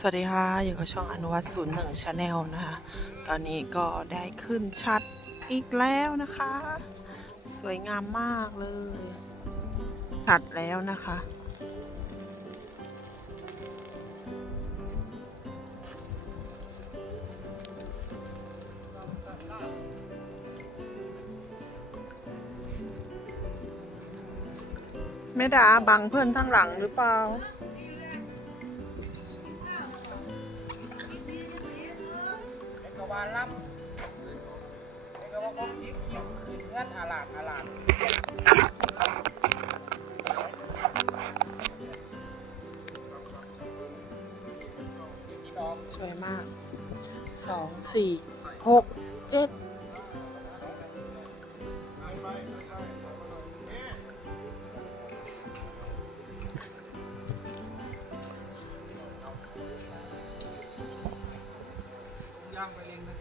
สวัสดีค่ะ อยู่กับช่องอนุวัตศูนย์หนึ่งชาแนลนะคะ ตอนนี้ก็ได้ขึ้นชัดอีกแล้วนะคะ สวยงามมากเลยชัดแล้วนะคะ แม่ดาบังเพื่อนทั้งหลังหรือเปล่า สองสี่หกเจ็ดย่างไปเองนะ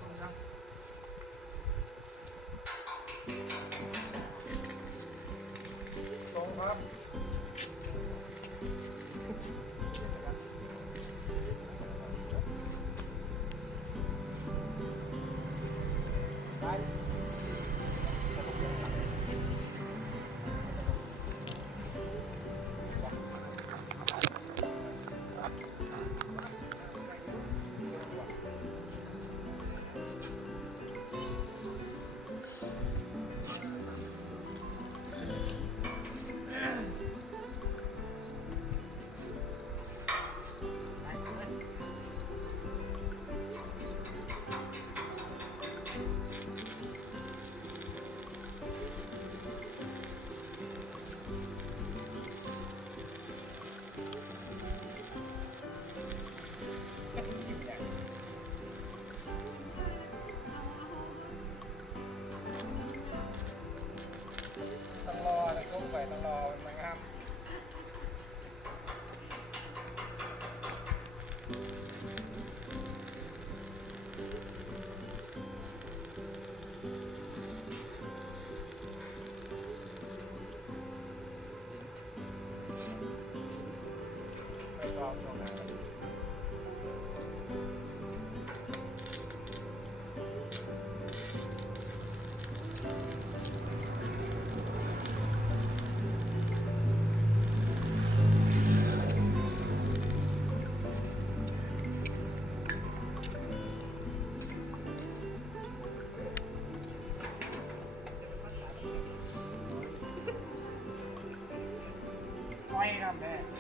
ไปต่อตร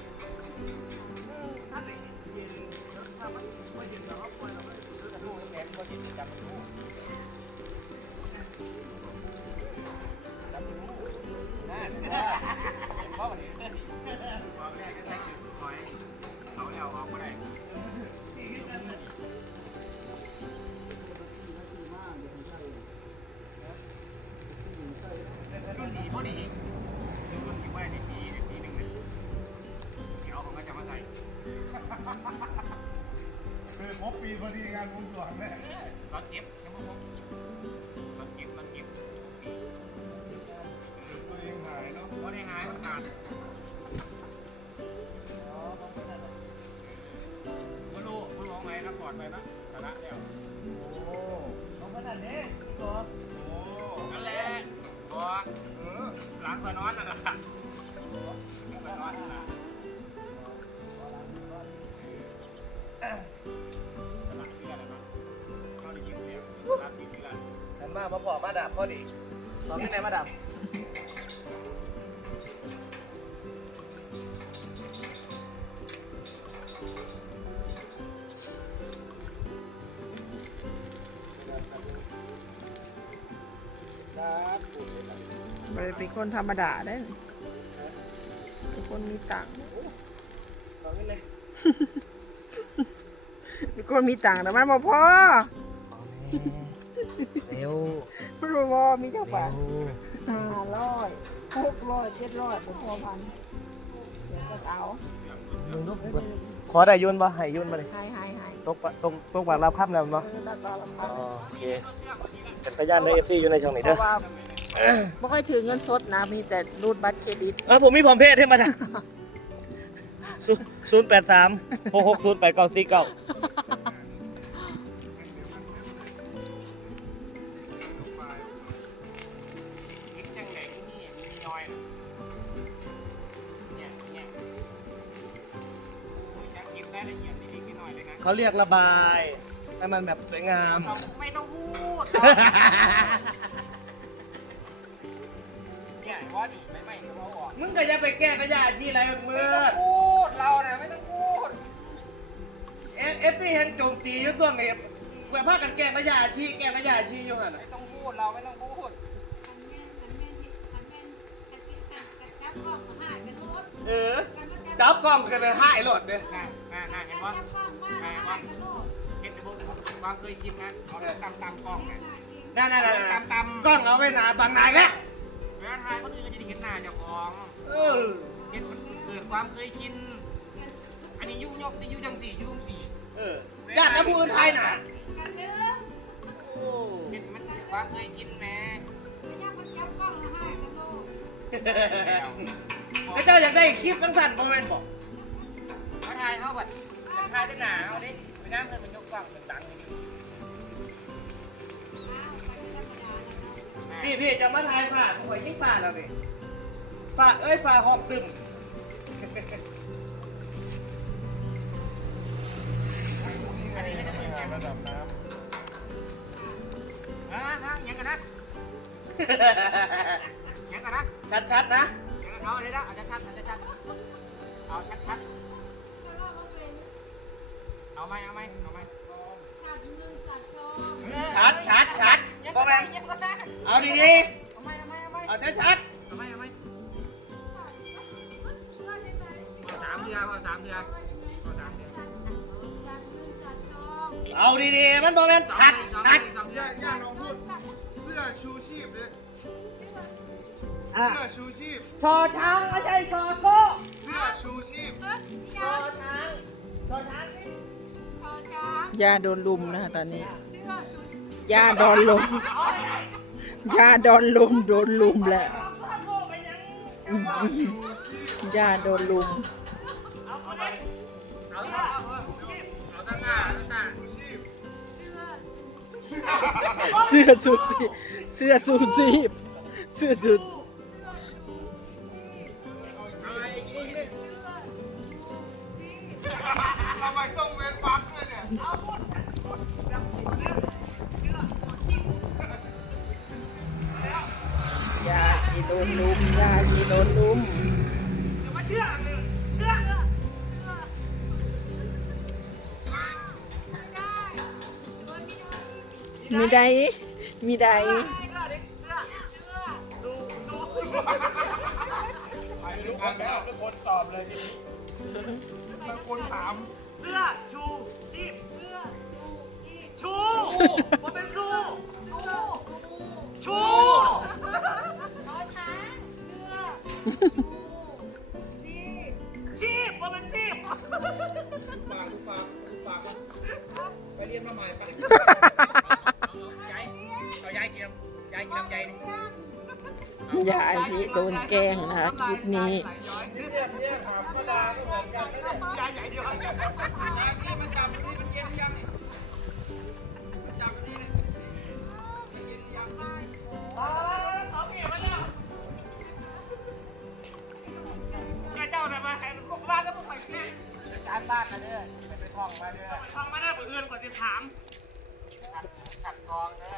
คือครบปีพอดีงานวงสรวงแม่รถเก็บยังไม่พบรถเก็บรถเก็บปีตัวเองหายเนาะรถยังไงมันขาดไม่รู้ไม่รู้ไงครับก่อนไปนะชนะแล้วโอ้ต้องขนาดนี้ตัวโอ้นั่นแหละตัวเออหลังไปนอนน่ะนะหลังไปนอนน่ะ นะชนะเพื่อนอะไรบ้างเข้าไปยิงเดียวรับยิงเพื่อนมามาบอกมาดับพอดีตอนนี้ไหนมาดับครับปุ่นเลยนะไม่ได้เป็นคนธรรมดาได้เป็นคนมีตังค์ตอนนี้เลย เป็นคนมีตังค์แต่มันบ่พอเร็วมันบ่พอมีเท่าเร็ปะวห้าร้อยหกร้อยเจ็ดร้อยบ่พอพันเดี๋ยวก็เอามึงลูกขอได้ยุ่นป่ะให้ยุ่นมาเลยให้ให้ให้ตกปะตรงตกปากรับภาพแล้วเอเนาะอแล้วก็ละพันโอเคเป็นพยานในเอฟซีอยู่ในช่องนี้เพเด้อราะว่าบ่ค่อยถือเงินสดนะ มีแต่รูดบัตรเครดิตอะผมมีพร้อมเพศให้มาจ้ะ ศูนย์แปดสามหกหกศูนย์แปดเก้าสี่เก้ากินจังไหนนี่มีน้อยเนี่ยเนี่ยจะกินได้ละเอียดนิดนิดหน่อยเลยนะเขาเรียกระบายให้มันแบบสวยงาม ไม่ต้องพูดเนี่ยว่าดิไม่ไม่เขาออกมึงก็จะไปแก้กระยาที่ไรมึง ซีเห็นโจมตีอยู่ตัวนี้แบบพากันแก้กระยาที่แก้กระยาที่อยู่หันน่ะไม่ต้องพูดเราไม่ต้องพูด เออจับกล้องกันไปให้หลดเลยน่าน่าน่าเห็นว่าน่าว่าเห็นในพวกบางเคยชิมนะเอาตำตำกล้องนะนั่นนั่นนั่นตำตำกล้องเอาไว้หนาบางนายแล้วเวลาทายคนอื่นก็จะได้เห็นหน้าเจ้าของเออเห็นมันเกิดความเคยชิน อันนี้ยุ่งยกนี่ยุ่งจังสี่ยุ่งสี่ เออญาติน้ำมือไทยน่ะโอ้เห็นมันเกิดความเคยชินแหม่แล้วเจ้าอยากได้คลิปตั้งสั่นโมเมนต์บอกมาทายเขาแบบจะทายได้หนาเอาดิไปนั่งเคยมันยกกล้องต่างๆนี่พี่พี่จะมาทายฝ่าหวยยิ่งฝ่าแล้วนี่ฝ่าเอ้ยฝ่าหอบตึม นี้ไม่ต้องเป็นงานระดับน้อ่าฮะยังกันนะยังกันนะชัดๆนะยังกันเอาเลยนะเอาชัดๆเอาชัดๆเอาชัดๆเอาไหมเอาไหมเอาไหมชัดชัดชัดยังบอกันกนะแมนยังกันนะเอาดีเอาไหมเอาไหมเอาไหมๆเอาชัดเอาไหมเอาไหมเอาสามเดือนเอาสามเดือน เอาดีๆ มันบอแมนชัดชัดำย่าย่าลองพูดเสื้อชูชีพดิอะเสื้อชูชีพชอช้างไม่ใช่ชอโก้เสื้อชูชีพชอช้างชอช้างสิย่าโดนลุมนะคะตอนนี้ย่าโดนลุมย่าโดนลุมโดนลุมแหละย่าโดนลุมเอาเอาเอาเอาตั้งหน้าตั้งหน้า เสื้อสูซีเสื้อสูซีบเสื้อสูเอาไอ้นี่นี่ทำไมต้องเว้นปักด้วยเนี่ยย่าชีโดนลุมย่าชีโดนลุมอย่ามาเชื่อ มีใดมีใดไปทุกคนแล้วทุกคนตอบเลยทีนี้บางคนถามเสื้อชูชีพเสื้อชูผมเป็นชูชูชีพผมเป็นชีพปากปากปากไปเรียนมาใหม่ไป ยายกินลำไยนี่ย่าชีโดนแกล้งนะคะคลิปนี้ที่เนี่ยเนี่ยถามก็ดาก็เหมือนกันนะเนี่ยยายใหญ่เดียวกันยายที่มันจับที่มันเย็นยังนี่มันจับที่นี่เย็นยังอ๋อสองเมียมาแล้วแกเจ้าน่ะมาแทนพวกบ้านก็พวกไปแค่การบ้านนะเด้อไปไปท่องมาเด้อท่องมาได้เพื่อนกว่าจะถามขัดขัดกองเด้อ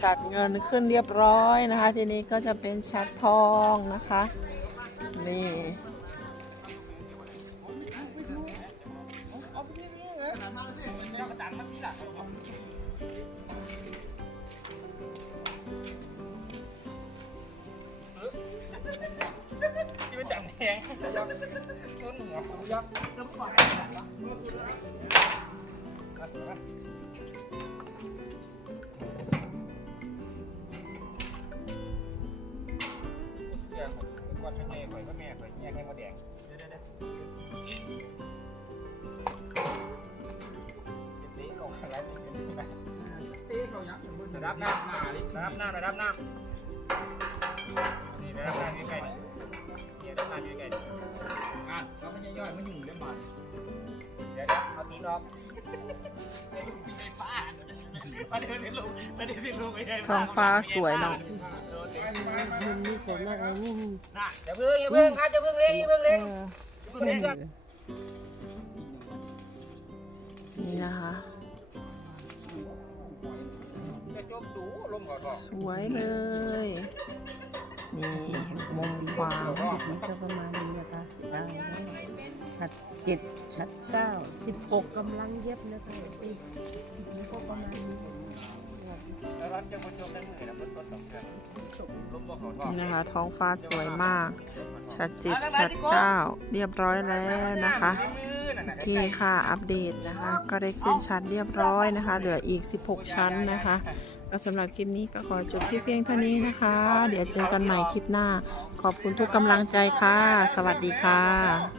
ชัดเงินขึ้นเรียบร้อยนะคะ ทีนี้ก็จะเป็นชัดทองนะคะ นี่ที่เป็นจับแทงยับต้นหัวหูยับน้ำฝายแบบว่าเรับหน้าหน้าดิรับหน้าระดับหน้านี่ระดับหน้าอยู่ใกล้นี่ระดับหน้าอยู่ใกล้งานเราไม่ย่อยๆมันยุ่งเรื่องบานเดี๋ยวเอาตีนออกประเด็นที่ลุงประเด็นที่ลุงไม่ใช่ท้องฟ้าสวยเนาะมุมนี้สวยมากเลยนี่น่ะอย่าเพิ่งอย่าเพิ่งครับอย่าเพิ่งเล่นอย่าเพิ่งเอเล่นออย่าเพิ่งเล่นครับนี่นะคะ มดูลมก่อนบอกสวยเลย นี่มุมขวางมันจะประมาณนี้นะคะได้ชัดเจ็ดชัดเก้าสิบหกกำลังเย็บนะคะอีกนี่ก็ประมาณนี้นี่นะคะ ท้องฟ้าสวยมาก ชัดเจ็ดชัดเก้าเรียบร้อยแล้วนะคะโอเคค่ะ อัปเดตนะคะ ก็ได้ขึ้นชั้นเรียบร้อยนะคะ เหลืออีก 16 ชั้นนะคะ ก็สำหรับคลิปนี้ก็ขอจบที่เพียงเท่านี้นะคะ เดี๋ยวเจอกันใหม่คลิปหน้า ขอบคุณทุกกำลังใจค่ะ สวัสดีค่ะ